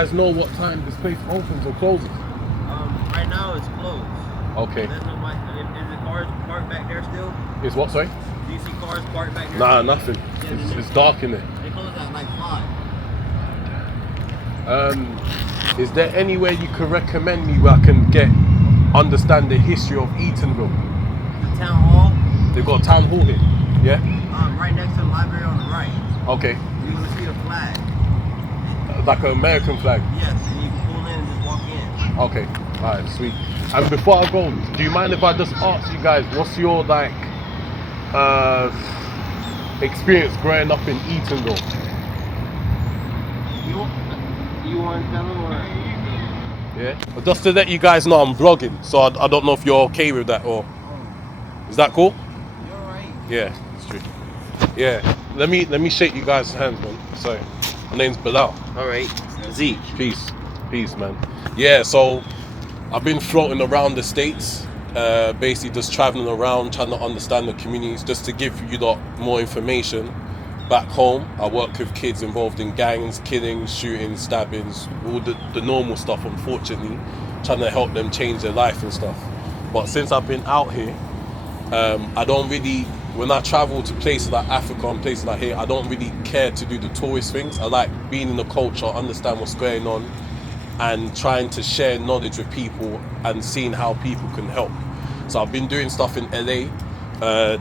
guys know what time this place opens or closes? Right now it's closed. Okay. There's nobody. Is the cars parked back there still? Is what, sorry? Do you see cars parked back there? Nah, nothing. Yeah, It's dark in there. They close at like 5. Is there anywhere you could recommend me where I can understand the history of Eatonville? The town hall. They've got a town hall here, yeah? Right next to the library on the right. Okay. You're gonna see a flag. Like an American flag? Yes, and you can pull in and just walk in. Okay, alright, sweet. And before I go, do you mind if I just ask you guys, what's your experience growing up in Eatonville? You want to tell them or? Yeah. But just to let you guys know, I'm vlogging, so I don't know if you're okay with that or. Is that cool? You're alright. Yeah, it's true. Yeah. Let me shake you guys' hands, man. Sorry. My name's Bilal. Alright. Zeke. Peace, man. Yeah, so I've been floating around the States, basically just traveling around, trying to understand the communities, just to give you lot more information. Back home, I work with kids involved in gangs, killings, shootings, stabbings, all the normal stuff, unfortunately, trying to help them change their life and stuff. But since I've been out here, I don't really, when I travel to places like Africa and places like here, I don't really care to do the tourist things. I like being in the culture, understand what's going on, and trying to share knowledge with people and seeing how people can help. So I've been doing stuff in LA.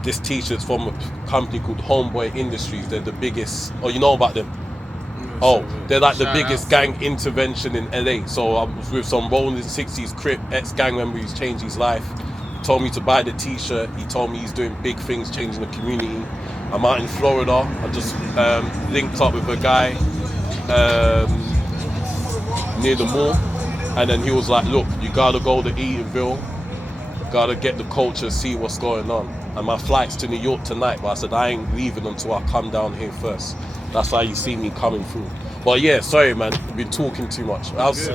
This t-shirt's from a company called Homeboy Industries. They're the biggest, you know about them? They're like the biggest gang intervention in LA. So I was with some rolling 60s Crip, ex-gang member who's changed his life. He told me to buy the t-shirt. He told me he's doing big things, changing the community. I'm out in Florida. I just linked up with a guy near the mall. And then he was like, look, you gotta go to Eatonville. Gotta get the culture, see what's going on. And my flight's to New York tonight, but I said I ain't leaving until I come down here first. That's why you see me coming through. But yeah, sorry man, I've been talking too much. How's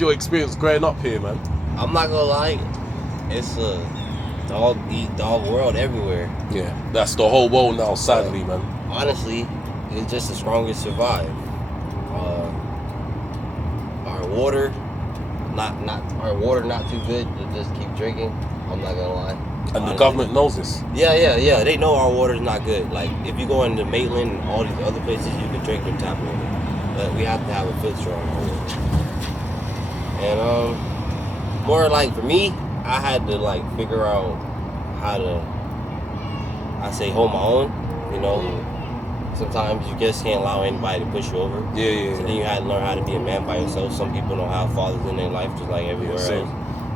your experience growing up here, man? I'm not gonna lie, it's a dog eat dog world everywhere. Yeah, that's the whole world now, sadly, man. Honestly, it's just the strongest survive. Our water, not too good to just keep drinking. I'm not gonna lie. And honestly, the government knows this. Yeah. They know our water's not good. Like if you go into Maitland and all these other places, you can drink their tap water, but we have to have a filter on our water. And more like for me, I had to like figure out how to, hold my own. You know, sometimes you just can't allow anybody to push you over. Yeah. So then you had to learn how to be a man by yourself. Some people don't have fathers in their life, just like everywhere else.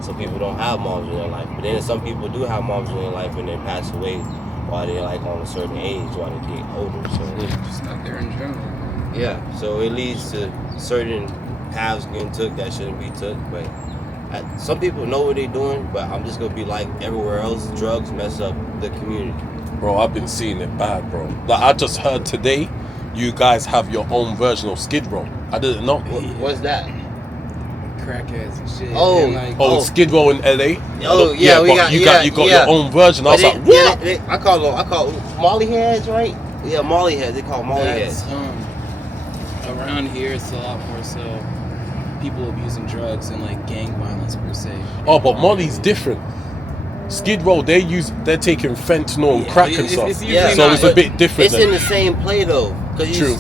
Some people don't have moms in their life, but then some people do have moms in their life and they pass away while they're like on a certain age, while they get older. So just not there in general. Yeah, so it leads to certain paths getting took that shouldn't be took. But some people know what they're doing, but I'm just gonna be like everywhere else. Drugs mess up the community. Bro, I've been seeing it bad, bro. Like I just heard today, you guys have your own version of Skid Row. I didn't know. What's that? Crackheads and shit. Skid Row in LA. You got your own version. I was like, what? I call Molly heads, right? Yeah, Molly heads. They call Molly heads. Around here, it's a lot more so people abusing drugs and like gang violence per se. Oh, but Molly's different. Skid Row, they're taking fentanyl and crack and stuff. So it's a bit different. It's in the same play though, because you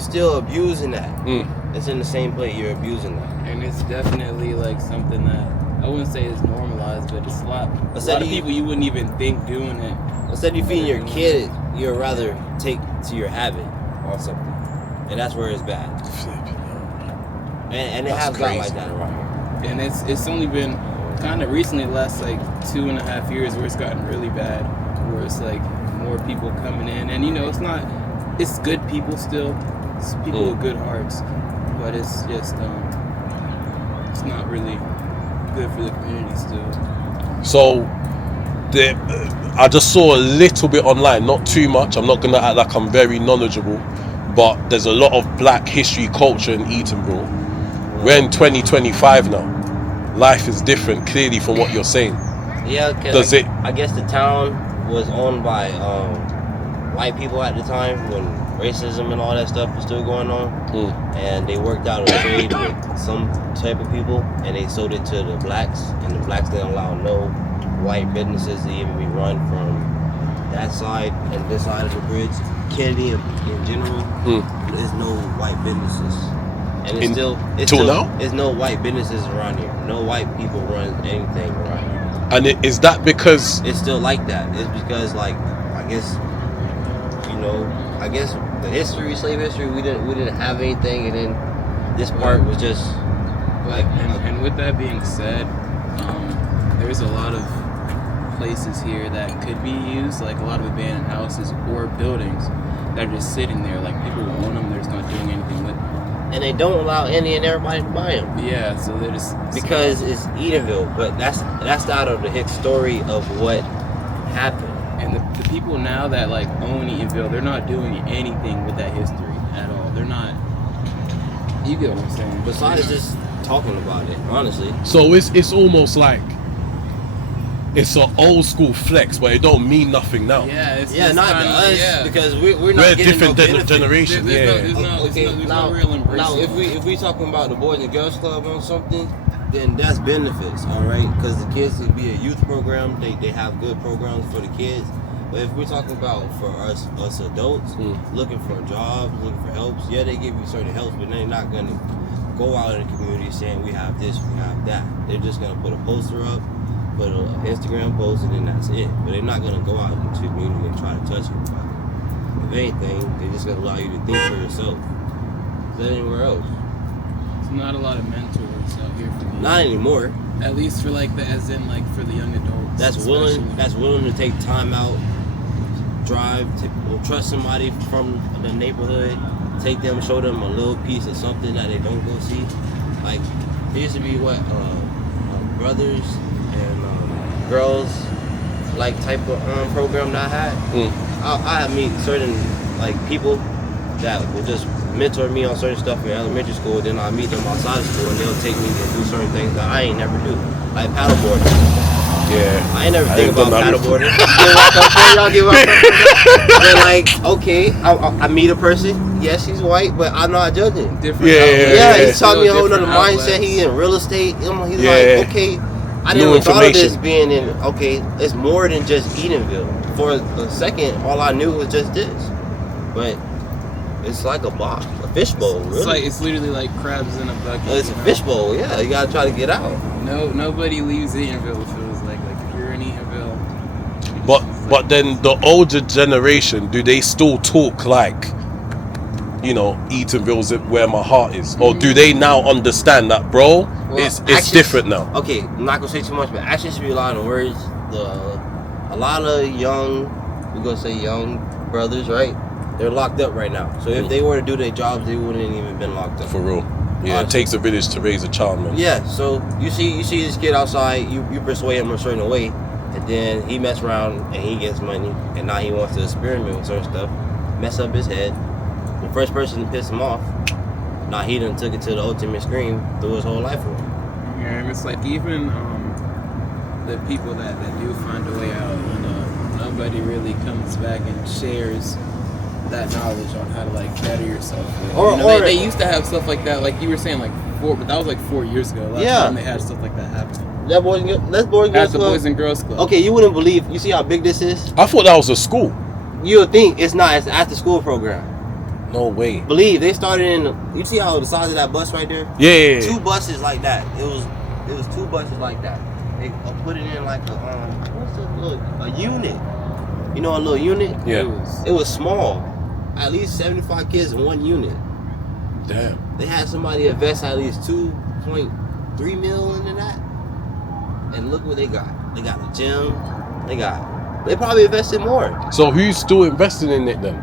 still abusing that. It's in the same play. You're abusing that. And it's definitely like something that I wouldn't say is normalized, but it's a lot of people you wouldn't even think doing it. Instead of you feeding your kid, you'd rather take to your habit or something, and that's where it's bad. And it has gotten like that around here. And it's only been kind of recently, the last like 2.5 years, where it's gotten really bad, where it's like more people coming in, and it's good people still, it's people with good hearts, but it's just it's not really good for the community still. So I just saw a little bit online, not too much. I'm not gonna act like I'm very knowledgeable, but there's a lot of black history culture in Eatonville. We're in 2025 now. Life is different, clearly, from what you're saying. Yeah, because I guess the town was owned by white people at the time when racism and all that stuff was still going on, and they worked out a trade with some type of people, and they sold it to the blacks, and the blacks didn't allow no white businesses to even be run from that side and this side of the bridge. Kennedy in general, there's no white businesses, and there's no white businesses around here. No white people run anything around here. And is that because it's still like that? It's because, like, I guess the history, slave history, we didn't have anything, and then this part was just like. And with that being said, there's a lot of places here that could be used, like a lot of abandoned houses or buildings that are just sitting there. Like, people own them, they're just not doing anything with them. And they don't allow any and everybody to buy them. Yeah, so they're just because it's Eatonville, but that's out of the hit story of what happened. And the people now that like own Eatonville, they're not doing anything with that history at all. They're not. You get what I'm saying? Besides just talking about it, honestly. So it's almost like it's an old school flex, but it don't mean nothing now. Yeah, it's not to us because we're not we're getting different no generation. There's no real embrace. Now, if we talking about the Boys and Girls Club or something, then that's benefits, all right? Because the kids could be a youth program. They have good programs for the kids. But if we're talking about for us adults looking for jobs, looking for helps, yeah, they give you certain helps, but they're not gonna go out in the community saying we have this, we have that. They're just gonna put a poster up, put an Instagram post, and then that's it. But they're not gonna go out into the community and try to touch everybody. If anything, they're just gonna allow you to think for yourself. Is that anywhere else? There's not a lot of mentors out here for me. Not anymore. At least for like for the young adults. That's willing to take time out, drive, or trust somebody from the neighborhood, take them, show them a little piece of something that they don't go see. Like, there used to be brothers and girls like type of program that I had. I meet certain like people that will just mentor me on certain stuff in elementary school. Then I meet them outside of school, and they'll take me to do certain things that I ain't never do, like paddleboarding. Yeah, I ain't never think about paddleboarding. Y'all give up. They're like, okay, I meet a person. Yes, he's white, but I'm not judging. Different. Yeah, he taught me a whole nother mindset. He in real estate. He's like, okay, I never thought of this being in. Okay, it's more than just Eatonville. For a second, all I knew was just this, but it's like a box, a fishbowl. Really. It's literally like crabs in a bucket. It's a fishbowl. Yeah, you gotta try to get out. Nobody leaves Eatonville. It feels like if you're in Eatonville. But then the older generation, do they still talk like, Eatonville's where my heart is, or do they now understand that, bro? Well, it's different now. Okay, I'm not gonna say too much, but actions should be a lot of words. A lot of young, we're gonna say young brothers, right? They're locked up right now. So if they were to do their jobs, they wouldn't even been locked up. For real. Yeah, it takes a village to raise a child, man. Yeah, so you see this kid outside, you persuade him a certain way, and then he mess around and he gets money, and now he wants to experiment with certain stuff, mess up his head. The first person to piss him off, now he done took it to the ultimate extreme, threw his whole life away. Yeah, and it's like even the people that do find a way out, nobody really comes back and shares that knowledge on how to like better yourself. They used to have stuff like that, like you were saying, but that was like 4 years ago. Last time they had stuff like that happen. That's Boys and Girls Club. At the Boys and Girls Club. Okay, you wouldn't believe. You see how big this is? I thought that was a school. You would think it's not. It's an after school program. No way. Believe they started in. You see how the size of that bus right there? Yeah. 2 buses like that. It was 2 buses like that. They put it in like a unit. You know, a little unit. Yeah. It was small. At least 75 kids in 1 unit. Damn. They had somebody invest at least 2.3 million into that. And look what they got. They got a gym. They probably invested more. So who's still investing in it then?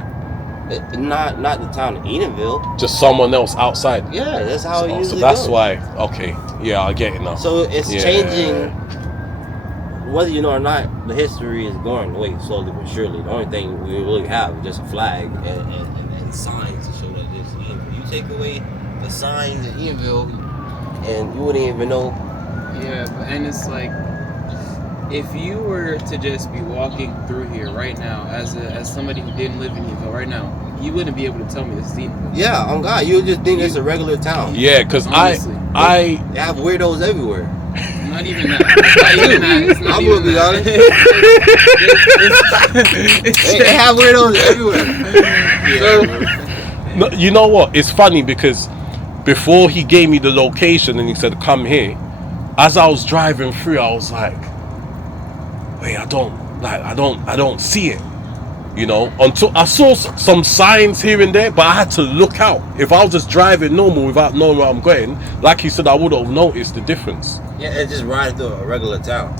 Not the town of Eatonville. Just someone else outside. Yeah, that's how it usually So that's goes. why. Okay. Yeah, I get it now. So it's changing. Whether you know or not, the history is going away slowly but surely. The only thing we really have is just a flag and signs to show that this is Eatonville. You take away the signs in Eatonville, and you wouldn't even know. Yeah, and it's like If you were to just be walking through here right now, as somebody who didn't live in Eatonville right now, you wouldn't be able to tell me this is Eatonville. Yeah, on God, you would just think it's a regular town. Yeah, because I They have weirdos everywhere. Not even that. Not even that. It's not I'm even gonna be that. honest. They have weirdos everywhere. No, you know what? It's funny because before he gave me the location and he said, come here, as I was driving through, I was like, wait, I don't see it. You know, until I saw some signs here and there, but I had to look out. If I was just driving normal without knowing where I'm going, like you said, I would have noticed the difference. Yeah, it's just riding through a regular town.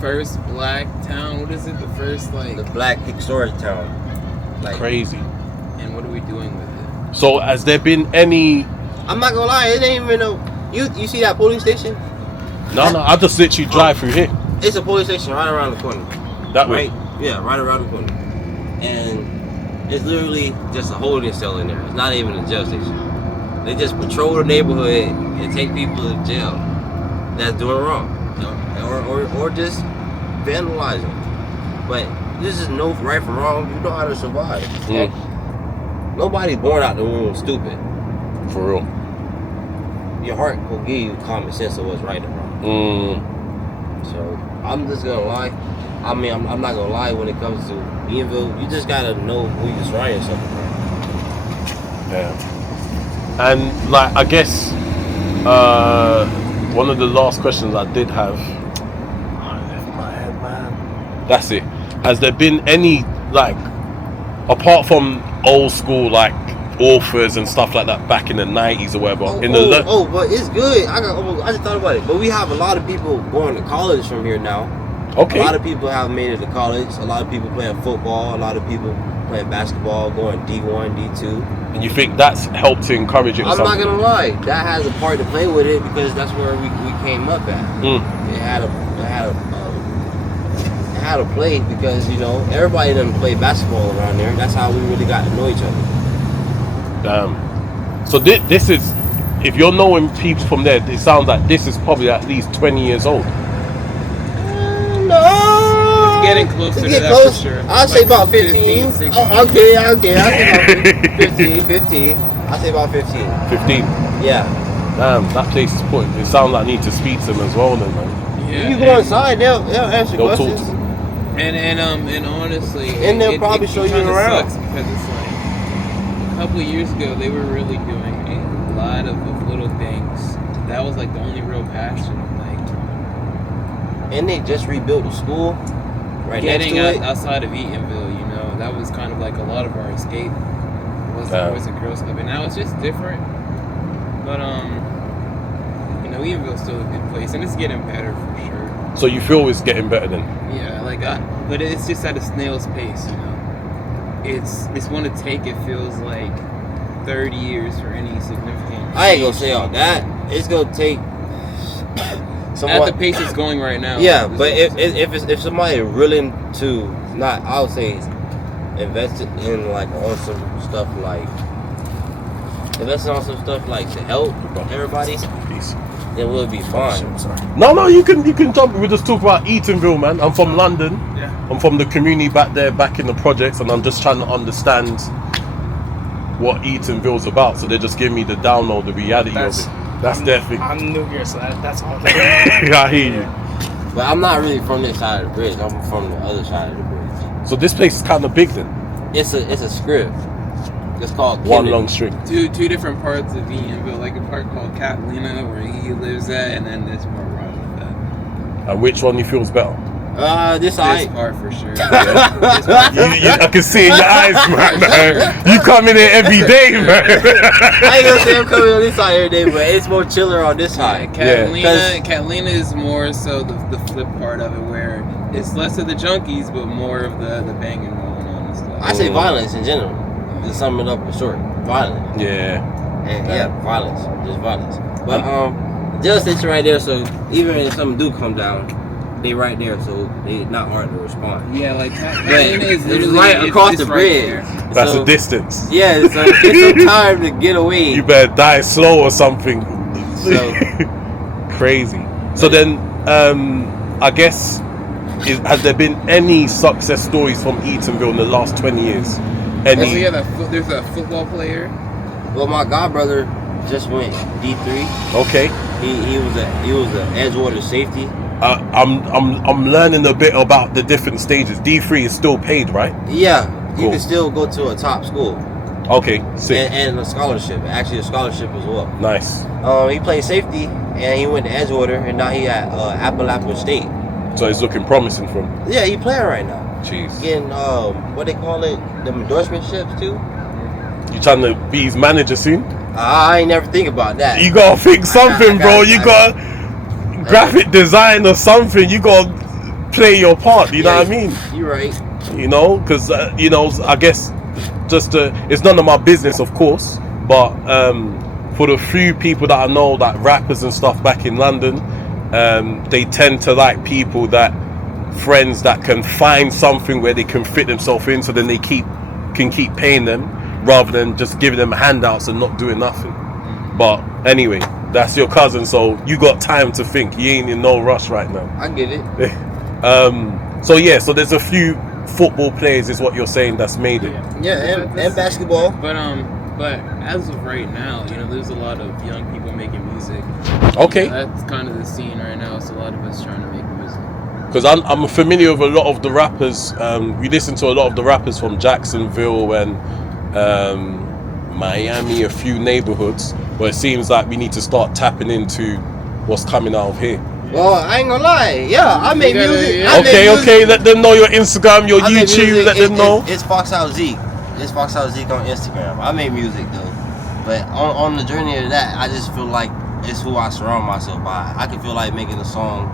First black town. What is it? The first like. The black historic town. Like, crazy. And what are we doing with it? So has there been any? I'm not gonna lie, it ain't even no. You see that police station? No, I just literally drive through here. It's a police station right around the corner. That way. Right? Yeah, right around the corner. And it's literally just a holding cell in there. It's not even a jail station. They just patrol the neighborhood and take people to jail that's doing wrong, or just vandalizing. But this is no right from wrong. You know how to survive. Mm. Nobody's born out the womb stupid. For real. Your heart will give you common sense of what's right and wrong. So I'm just gonna lie. I mean, I'm not gonna lie when it comes to Eatonville. You just gotta know who you're surrounding yourself with. Yeah. And like, I guess one of the last questions I did have. I left my head, man. That's it. Has there been any, like, apart from old school like authors and stuff like that back in the 90s or whatever? But it's good. I just thought about it. But we have a lot of people going to college from here now. Okay. A lot of people have made it to college. A lot of people playing football. A lot of people playing basketball, going D1, D2. And you think that's helped to encourage it? I'm not gonna lie. That has a part to play with it because that's where we came up at. It had a play because, you know, everybody doesn't play basketball around there. That's how we really got to know each other. Damn. So this is, if you're knowing people from there, it sounds like this is probably at least 20 years old. No. It's getting closer to that for sure. I'll say about 15. 16. Okay. I'll say about 15. I'll say about 15. 15. Yeah. Damn, that place is put. It sounds like I need to speak to them as well, then, man. Yeah. You go inside, they'll answer They'll questions. talk to me. And honestly, And they'll probably show you kinda around. sucks because it's like a couple of years ago they were really doing a lot of little things. That was like the only real passion. Like And they just rebuilt the school right getting next to it. outside of Eatonville, you know, that was kind of like a lot of our escape. Was the Boys and Girls Club, and now it's just different. But you know, Eatonville's still a good place, and it's getting better for sure. So you feel it's getting better then? Yeah, but it's just at a snail's pace, you know. It's going to take, it feels like 30 years for any significant. I ain't gonna say all that. It's gonna take. At the pace it's going right now. Yeah, but if somebody willing to I would say invest in like on some stuff like investing on some stuff like to help everybody, Peace. then we'll be fine. No, you can jump. We just talk about Eatonville, man. I'm from London. Yeah. I'm from the community back there, back in the projects, and I'm just trying to understand what Eatonville's about. So they just give me the download, the reality of it. That's their thing. I'm new here, so that's all. I hear you. But I'm not really from this side of the bridge. I'm from the other side of the bridge. So this place is kind of big then. It's a strip. It's called One Kennedy. long string. Two different parts of Eatonville, like a part called Catalina where he lives at, and then this part where I live at. And which one you feels better? This This part for sure. I can see in your eyes, man. You come in here every day, man. I ain't gonna say I'm coming on this side every day, but it's more chiller on this side. Catalina is more so the flip part of it, where it's less of the junkies, but more of the banging going on and stuff. I say violence in general. To sum it up in short, violence. Yeah. And violence, just violence. But jail station right there, so even if something do come down, they right there, so they not hard to respond. Yeah, like Catalina is It's literally right across the right bridge. there. That's So, a distance. Yeah, so get some time to get away. You better die slow or something. So crazy. So then, I guess has there been any success stories from Eatonville in the last 20 years? Any? So yeah, there's a football player. Well, my godbrother just went D3. Okay. He was a Edgewater safety. I'm learning a bit about the different stages. D3 is still paid, right? Yeah, Cool. you can still go to a top school. Okay, sick. And a scholarship. Actually, a scholarship as well. Nice. He played safety, and he went to Edgewater, and now he at Appalachian State. So it's looking promising from. Yeah, he playing right now. Jeez. Getting what they call it, the endorsementships too. You trying to be his manager soon? I ain't never think about that. You gotta think something, bro. You got graphic design or something. You gotta play your part. You know what I mean? You're right. You know, because I guess it's none of my business, of course. But for the few people that I know, like rappers and stuff back in London, they tend to like people friends that can find something where they can fit themselves in, so then they can keep paying them rather than just giving them handouts and not doing nothing. But anyway, that's your cousin, so you got time to think. You ain't in no rush right now. I get it. So there's a few football players, is what you're saying, that's made it. Yeah, and basketball. But as of right now, there's a lot of young people making music. Okay. That's kind of the scene right now. It's a lot of us trying to make music. Because I'm familiar with a lot of the rappers. We listen to a lot of the rappers from Jacksonville and Miami, a few neighborhoods, but it seems like we need to start tapping into what's coming out of here. Well, I ain't gonna lie. Yeah, I make music. Yeah. Okay. Let them know your Instagram, your YouTube. Let them know. It's Fox Out Zeke. It's Fox Out Zeke on Instagram. I make music though, but on the journey of that, I just feel like it's who I surround myself by. I can feel like making a song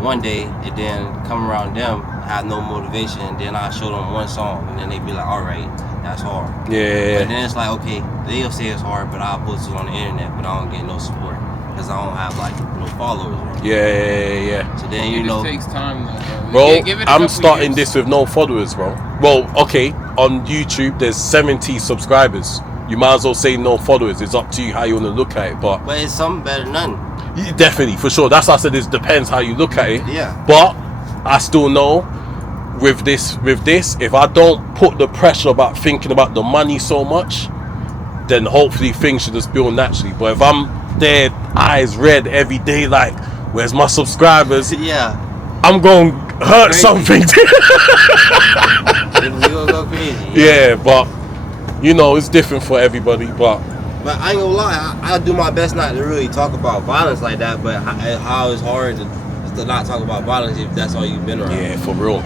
one day and then come around them, have no motivation, and then I show them one song and then they be like, all right, that's hard. Yeah. But then it's like, okay, they'll say it's hard, but I'll post it on the internet, but I don't get no support because I don't have like no followers. Right? Yeah. So then It takes time though. Bro, Give it a I'm couple starting years. this with no followers, bro. Well, okay, on YouTube there's 70 subscribers. You might as well say no followers. It's up to you how you want to look at it, but it's something better than nothing. definitely, for sure. That's why I said it depends how you look at it. Yeah. But I still know with this, if I don't put the pressure about thinking about the money so much, then hopefully things should just build naturally. But if I'm there, eyes red every day, like, where's my subscribers? Yeah. I'm going to hurt Crazy. something. You gonna go crazy. Yeah, but it's different for everybody. But I ain't gonna lie, I do my best not to really talk about violence like that, but how it's hard to not talk about violence if that's all you've been around. yeah, for real.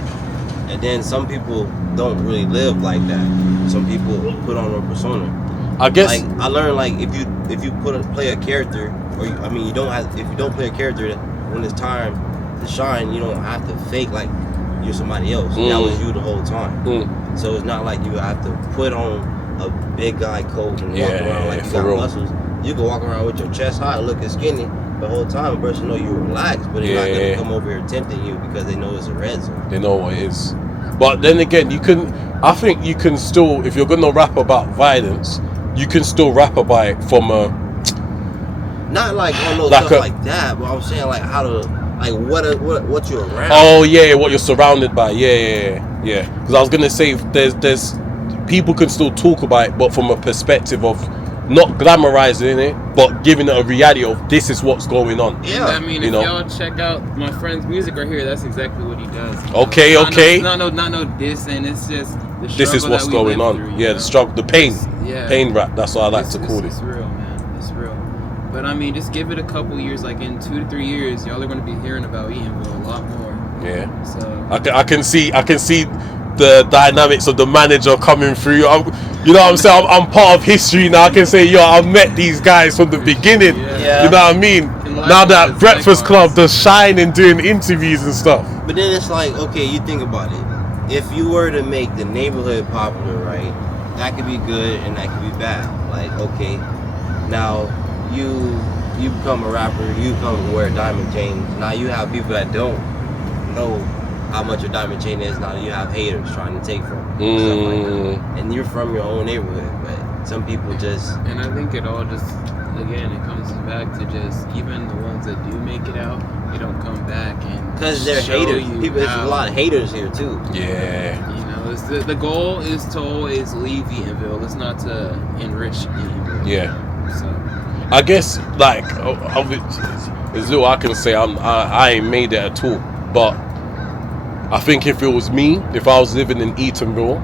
And then some people don't really live like that. Some people put on a persona. I guess Like I learned, like if you play a character, or if you don't play a character, when it's time to shine, you don't have to fake like you're somebody else. That was you the whole time. So it's not like you have to put on a big guy coat and walk around like you got muscles. You can walk around with your chest high, looking skinny the whole time. A person know you relaxed, but they're not gonna come over here tempting you because they know it's a red zone. they know what it is. But then again, I think you can still, if you're gonna rap about violence, you can still rap about it from a Not like on those like stuff like that, but I'm saying like how to what you're around. Oh yeah, what you're surrounded by. Yeah. Because I was gonna say there's people can still talk about it, but from a perspective of not glamorizing it, but giving it a reality of this is what's going on. Yeah. I mean, if y'all check out my friend's music right here, that's exactly what he does. Okay. Not no dissing. It's just the struggle This is what's that we going live on. through, The struggle, the pain. Pain rap. That's what I like to call it. It's real, man. It's real. But I mean, just give it a couple years. Like in 2 to 3 years, y'all are going to be hearing about Eatonville a lot more. Yeah. So I can see the dynamics of the manager coming through. You know what I'm saying? I'm part of history now. I can say, I've met these guys from the beginning. Yeah. You know what I mean? Now that Breakfast Club does shine and doing interviews and stuff. But then it's like, okay, you think about it. If you were to make the neighborhood popular, right, that could be good and that could be bad. Like, okay, now you become a rapper, you come to wear diamond chains. Now you have people that don't know how much a diamond chain is. Now you have haters trying to take from you, stuff like that. And you're from your own neighborhood, but some people just. And I think it all just, again, it comes back to just even the ones that do make it out, they don't come back and Because they're show haters. you People, there's a how- lot of haters here too. Yeah. You know, it's the goal is to always leave Eatonville. It's not to enrich Eatonville. Yeah. So I guess like there's little I can say. I ain't made it at all. But I think if it was me, if I was living in Eatonville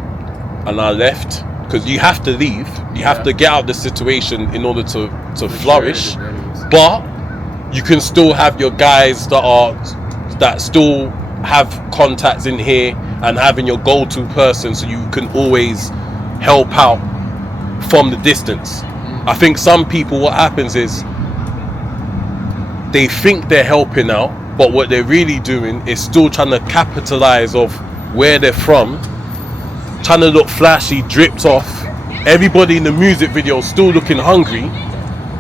and I left, because you have to leave, you have to get out of the situation in order to flourish. Sure, But you can still have your guys that still have contacts in here and having your go-to person, so you can always help out from the distance. I think some people, what happens is they think they're helping out, but what they're really doing is still trying to capitalize off where they're from, trying to look flashy, dripped off. Everybody in the music video still looking hungry.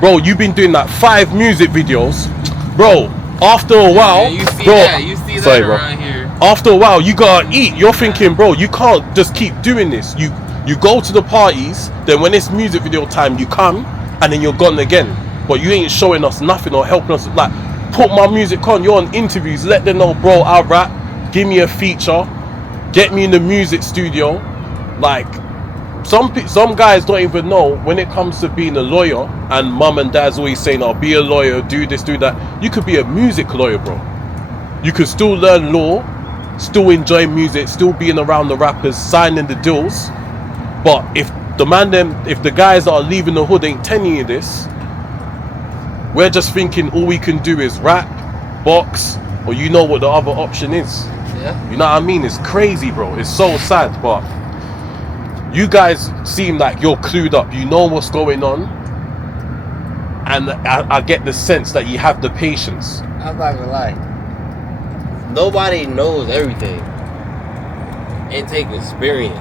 Bro, you've been doing like 5 music videos, bro. After a while, you see bro, that. You see that sorry, bro. around here. After a while, you gotta eat. You're thinking, bro, you can't just keep doing this. You go to the parties, then when it's music video time, you come, and then you're gone again. But you ain't showing us nothing or helping us. Like, put my music on. You're on interviews. Let them know, bro, I rap. Give me a feature. Get me in the music studio. Like, some guys don't even know when it comes to being a lawyer, and mum and dad's always saying, "Oh, be a lawyer, do this, do that." You could be a music lawyer, bro. You could still learn law, still enjoy music, still being around the rappers, signing the deals. But if the guys that are leaving the hood ain't telling you this, we're just thinking all we can do is rap, box, or you know what the other option is. Yeah. You know what I mean? It's crazy, bro. It's so sad, but you guys seem like you're clued up. You know what's going on, and I get the sense that you have the patience. I'm not gonna lie. Nobody knows everything. It takes experience.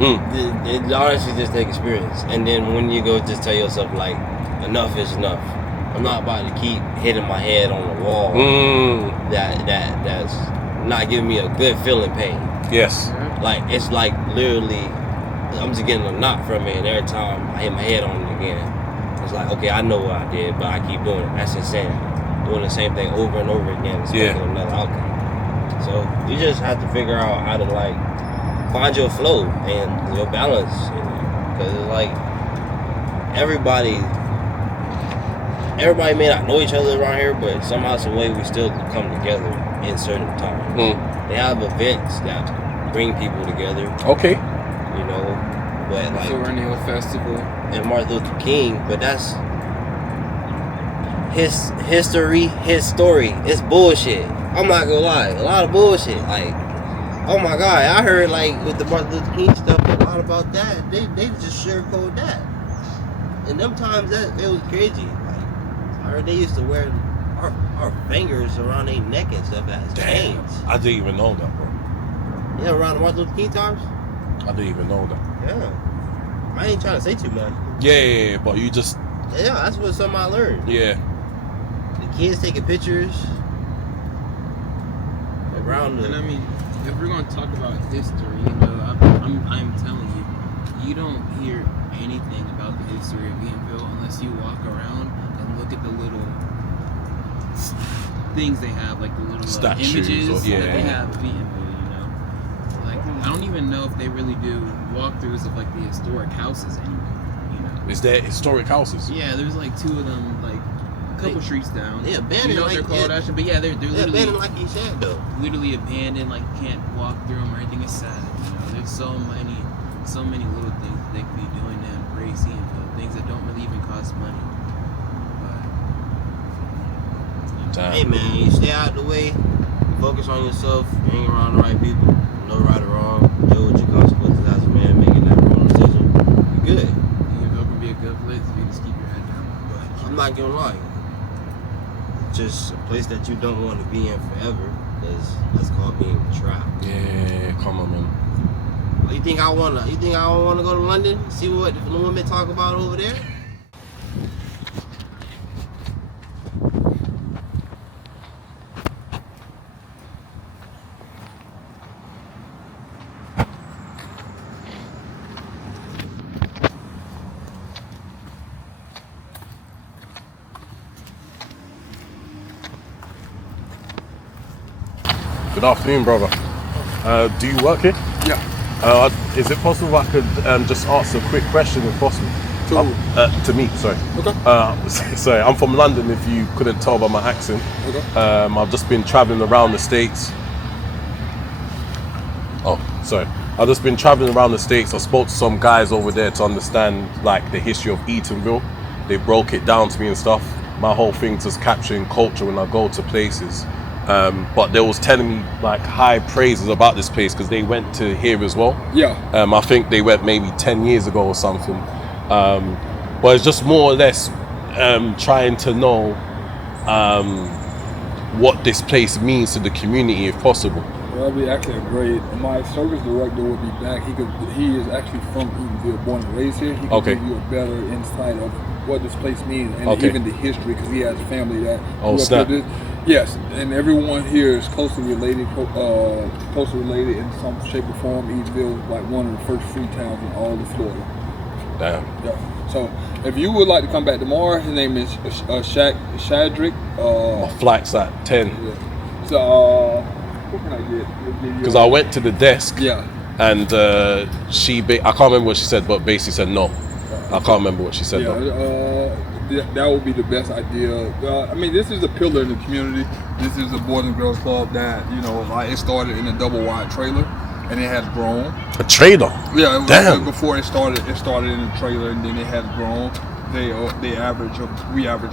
It honestly just takes experience. And then when you go just tell yourself like, enough is enough. I'm not about to keep hitting my head on the wall. That's not giving me a good feeling pain. Yes. Like, it's like literally, I'm just getting a knot from it, and every time I hit my head on it again, it's like, okay, I know what I did, but I keep doing it. That's insane. Doing the same thing over and over again, expecting another outcome. So you just have to figure out how to like find your flow and your balance, because it's like everybody may not know each other around here, but somehow, some way, we still come together in certain times. They have events that bring people together. Okay. You know, but like Perennial Festival and Martin Luther King, but that's his history, his story. It's bullshit. I'm not gonna lie, a lot of bullshit. Like, oh my god, I heard like with the Martin Luther King stuff, a lot about that. They just sugarcoat that. And them times that it was crazy. Like, I heard they used to wear our fingers around their neck and stuff as chains. I didn't even know that, bro. Yeah, around the Martin Luther King times. I didn't even know that. Yeah. I ain't trying to say too much. Yeah, but you just. Yeah, that's what something I learned. Yeah. The kids taking pictures around the. And I mean, if we're gonna talk about history, you know, I'm telling you, you don't hear anything about the history of Eatonville unless you walk around and look at the little things they have, like the little Statues images or, that they have of Eatonville. You know, like I don't even know if they really do walkthroughs of like the historic houses anymore. You know, Is there historic houses? yeah, there's like 2 of them, like a couple streets down. They abandoned, you know what like, they're called, actually, but yeah, they're They're literally abandoned like you said though. literally abandoned, like you can't walk through them or anything. Is sad. You know, there's so many little things that they could be doing to embrace Eatonville, things that don't really even cost money. Damn. Hey man, you stay out the way, focus on yourself, you hang around the right people, no right or wrong, deal with your consequences as a man making that wrong decision. You're good. Eatonville can be a good place if you just keep your head down. But I'm not gonna lie. Just a place that you don't want to be in forever, because that's called being trapped. Yeah, come on, man. You think I wanna go to London, see what the women talk about over there? Good afternoon, brother. Do you work here? Yeah. Is it possible I could just ask a quick question if possible? To me, sorry. Okay. Sorry, I'm from London if you couldn't tell by my accent. Okay. I've just been traveling around the States. Oh, sorry. I've just been traveling around the States. I spoke to some guys over there to understand like the history of Eatonville. They broke it down to me and stuff. My whole thing's just capturing culture when I go to places. But they was telling me like high praises about this place because they went to here as well. Yeah. I think they went maybe 10 years ago or something. But it's just more or less trying to know what this place means to the community if possible. Well, that'd be actually a great. My service director would be back. He is actually from Eatonville, born and raised here. He could give you a better insight of what this place means and even the history because he has family that. Oh, snap. Yes, and everyone here is closely related in some shape or form. Eatonville is like one of the first free towns in all of Florida. Damn. Yeah. So if you would like to come back tomorrow, his name is Shadrick. My flight's at 10. Yeah. So what can I get? Because I went to the desk. Yeah. And I can't remember what she said, but basically said no. I can't remember what she said. That would be the best idea. I mean, this is a pillar in the community. This is a Boys and Girls Club that, it started in a double wide trailer, and it has grown. A trailer? Yeah. Damn. Before it started in a trailer, and then it has grown. We average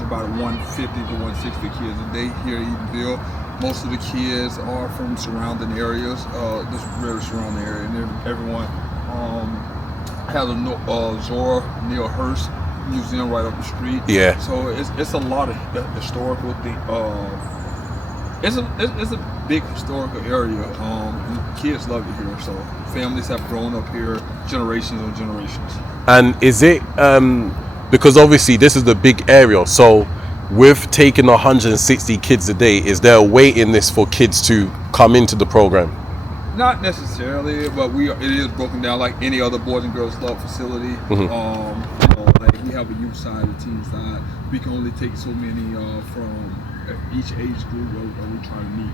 about 150 to 160 kids a day here in Eatonville. Most of the kids are from surrounding areas, this very surrounding area, and everyone has a Zora Neale Hurst museum right up the street. Yeah. So it's a lot of historical thing. It's a big historical area. And kids love it here. So families have grown up here generations and generations. And is it because obviously this is the big area, so with taking 160 kids a day, is there a waiting list for kids to come into the program? Not necessarily, but it is broken down like any other Boys and Girls Club facility. Like we have a youth side, a teen side. We can only take so many from each age group. We try to meet,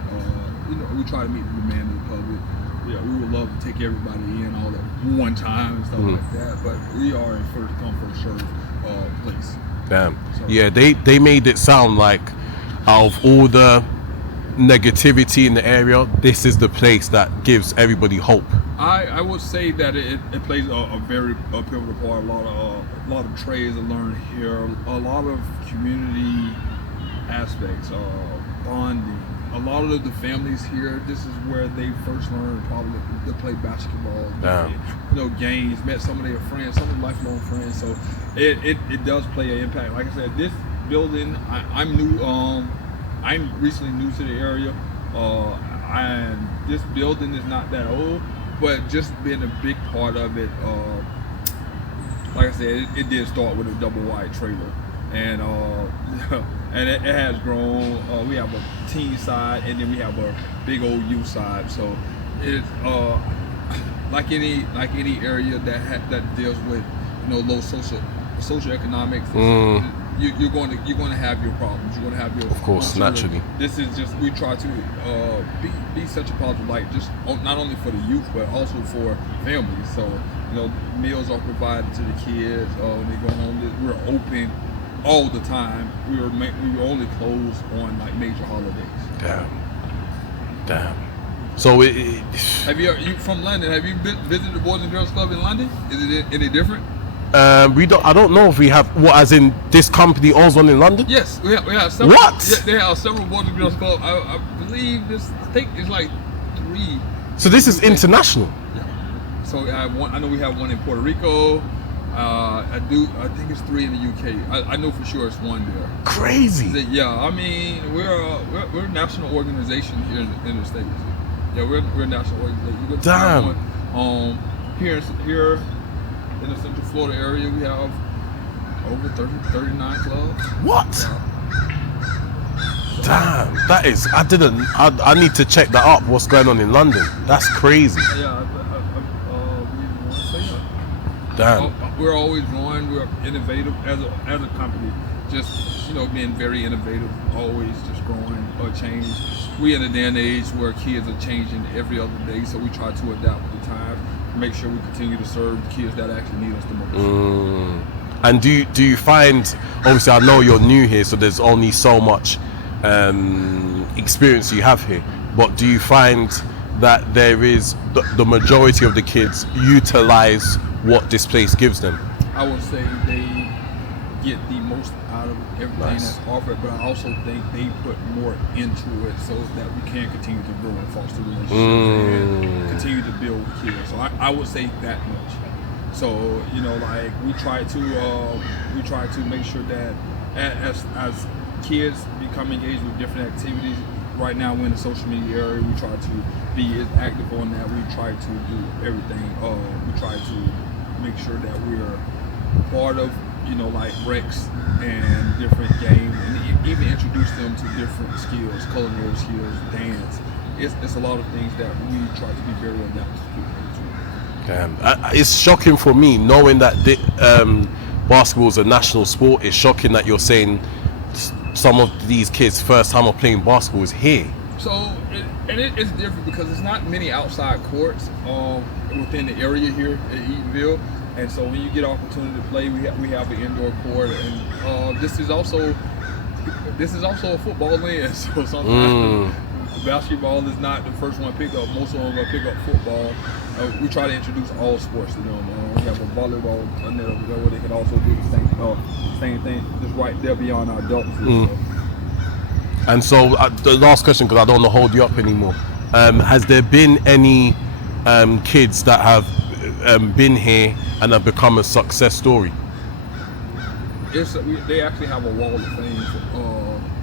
we try to meet the demand of the public. Yeah, we would love to take everybody in all at one time and stuff like that. But we are in first come, first serve place. Damn. So, yeah, they made it sound like out of all the negativity in the area, this is the place that gives everybody hope. I would say that it plays a very pivotal part. A lot of trades are learned here. A lot of community aspects, bonding. A lot of the families here, this is where they first learned probably to play basketball. Games, met some of their friends, some of their lifelong friends. So it does play an impact. Like I said, this building, I'm new. I'm recently new to the area, and this building is not that old, but just being a big part of it. Like I said, it did start with a double wide trailer, and and it has grown. We have a teen side, and then we have a big old youth side. So it's like any area that deals with low socioeconomics. You're going to have your problems. You're going to have your. Of course, naturally. This is just we try to be such a positive light, just not only for the youth but also for families. So meals are provided to the kids. When they go home, we're open all the time. We were only closed on like major holidays. Damn. So have you from London? Have you visited the Boys and Girls Club in London? Is it any different? I don't know if we have as in this company owns one in London. Yes, we have several. What? Yeah, they have several Boys and Girls Club. I believe this. I think it's like 3. So this is international. Yeah. So I know we have one in Puerto Rico. I think it's 3 in the UK. I know for sure it's 1 there. Crazy. Yeah, I mean we're a national organization here in the States. Yeah, we're a national organization. Damn. Here in the Central Florida area, we have over 39 clubs. What? Damn, that is. I need to check that up. What's going on in London? That's crazy. Yeah, Damn. We're always growing. We're innovative as a company. just being very innovative, always just growing or change. We in a day and age where kids are changing every other day, so we try to adapt with the times, make sure we continue to serve the kids that actually need us the most. And do you find, obviously I know you're new here, so there's only so much experience you have here, but do you find that there is the majority of the kids utilize what this place gives them? I would say they get the most out of everything Nice. that's offered, but I also think they put more into it so that we can continue to grow and foster relationships and continue to build kids. So I would say that much. So like we try to make sure that as kids become engaged with different activities. Right now we're in the social media area. We try to be as active on that. We try to do everything. We try to make sure that we're part of like recs and different games, and even introduce them to different skills, culinary skills, dance. It's a lot of things that we try to be very adaptive to. It's shocking for me knowing that basketball is a national sport. It's shocking that you're saying some of these kids' first time of playing basketball is here. So it's different because there's not many outside courts within the area here at Eatonville, and so when you get opportunity to play, we have an indoor court, and this is also a football land. So sometimes basketball is not the first one picked up. Most of them will pick up football. We try to introduce all sports to them. We have a volleyball net over there where they can also do the same thing, just right there beyond our adults. And so the last question, because I don't want to hold you up anymore. Has there been any kids that have been here and have become a success story? They actually have a wall of fame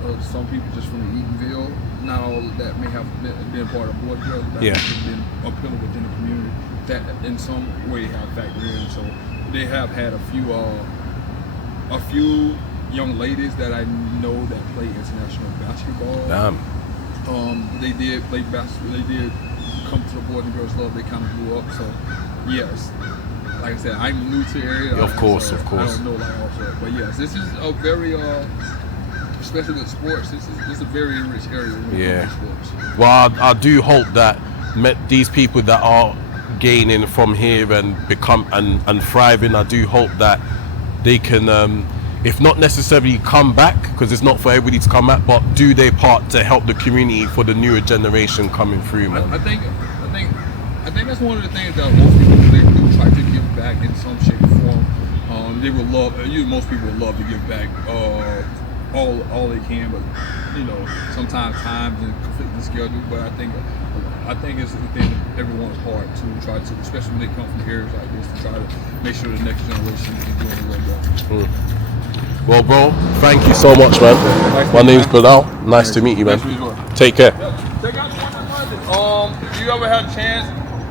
of some people just from Eatonville. Not all of that may have been part of Boys Girls, but have been a pillar within the community that in some way have factored in. So they have had a few young ladies that I know that play international basketball. Damn. They did play basketball. They did come to the Boys and Girls Club. They kind of grew up. So yes, like I said, I'm new to the area. Of course. I don't know like also, but yes, this is a very especially with sports. This is a very rich area when it comes to sports. Well, I do hope that these people that are gaining from here and become and thriving, I do hope that they can, if not necessarily come back, because it's not for everybody to come back, but do their part to help the community for the newer generation coming through, man. I think that's one of the things that most people do try to give back in some shape or form. They would love. Most people would love to give back all they can, but sometimes times and conflicting schedule. But I think it's within everyone's heart to try to, especially when they come from areas like this, to try to make sure the next generation is doing a little better. Well, bro, thank you so much, man. My name's Bilal. Nice to meet you, man. Take care. Check out London. If you ever had a chance,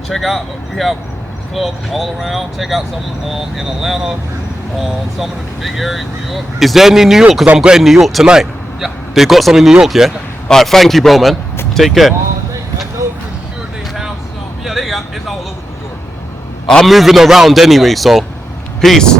check out. We have clubs all around. Check out some in Atlanta, some of the big areas in New York. Is there any in New York? Because I'm going to New York tonight. Yeah. They've got some in New York, yeah? All right, thank you, bro, man. Take care. I know for sure they have some. Yeah, it's all over New York. I'm moving around anyway, so peace.